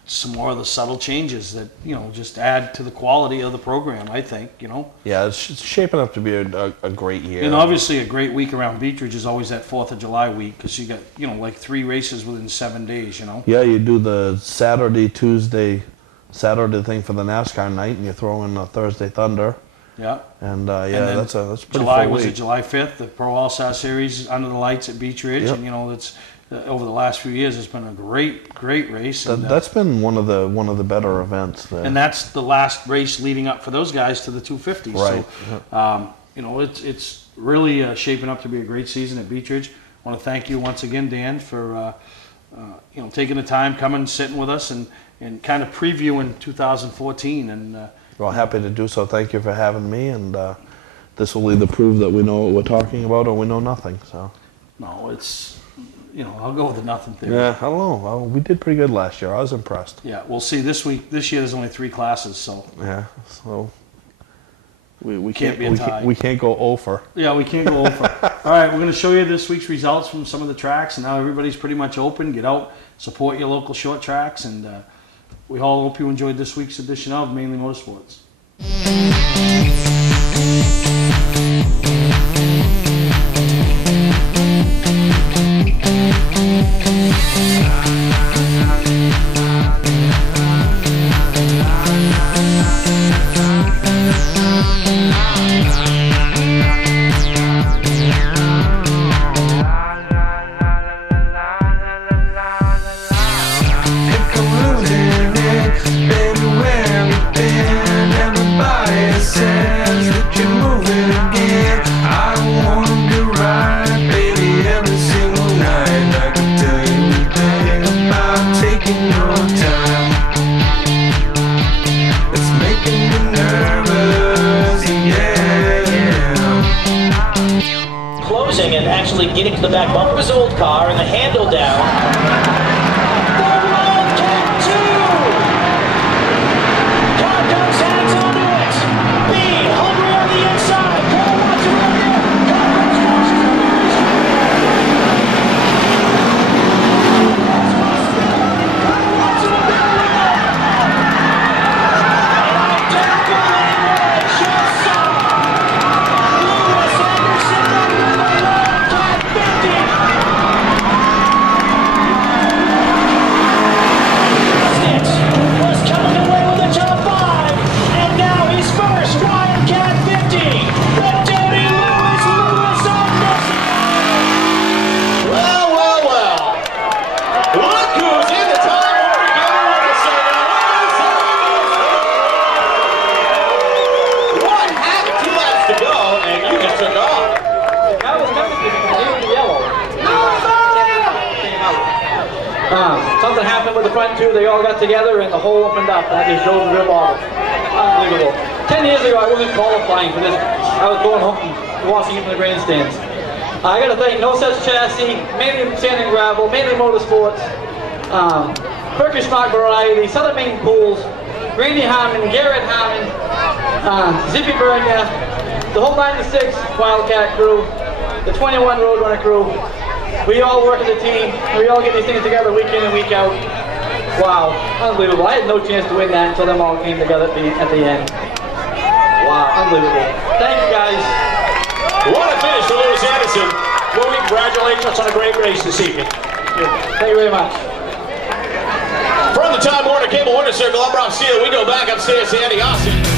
some more of the subtle changes that, you know, just add to the quality of the program, I think, you know. Yeah, it's shaping up to be a great year. And obviously a great week around Beech Ridge is always that 4th of July week, because you got, you know, like 3 races within 7 days, you know. Yeah, you do the Saturday thing for the NASCAR night, and you throw in the Thursday Thunder. Yeah. And and that's a pretty July full was week. it July 5th, the Pro All-Star Series under the lights at Beech Ridge, Yep. and you know, it's over the last few years. It's been a great race. That's been one of the better events there. And that's the last race leading up for those guys to the 250. Right. So, you know, it's really shaping up to be a great season at Beech Ridge. I want to thank you once again, Dan, for you know, taking the time, coming, sitting with us, and kind of previewing 2014. And well, happy to do so. Thank you for having me. And this will either prove that we know what we're talking about or we know nothing. So. No, it's, you know, I'll go with the nothing theory. Yeah, I don't know. Well, we did pretty good last year. I was impressed. Yeah, we'll see. This year there's only 3 classes, so. Yeah, so we can't be a tie. We can't go over. Yeah, we can't go over. All right, we're going to show you this week's results from some of the tracks, and now everybody's pretty much open. Get out, support your local short tracks, and we all hope you enjoyed this week's edition of Mainly Motorsports. And actually getting to the back bumper of his old car and the handle down. Something happened with the front two. They all got together and the hole opened up. And I just drove the real bottle. Unbelievable. 10 years ago, I wasn't qualifying for this. I was going home and watching it from the grandstands. I got to thank No Such Chassis, Mainly Sand and Gravel, Mainly Motorsports, Perkins Smart Variety, Southern Maine Pools, Randy Harmon, Garrett Harmon, Zippy Bernia, the whole 96 Wildcat crew, the 21 Roadrunner crew. We all work as a team. We all get these things together week in and week out. Wow, unbelievable. I had no chance to win that until them all came together at the end. Wow, unbelievable. Thank you, guys. What a finish for Lewis Anderson. Well, we congratulate us on a great race this evening. Thank you very much. From the Time Warner Cable Winter Circle, I'm Rob Steele. We go back upstairs to Andy Austin.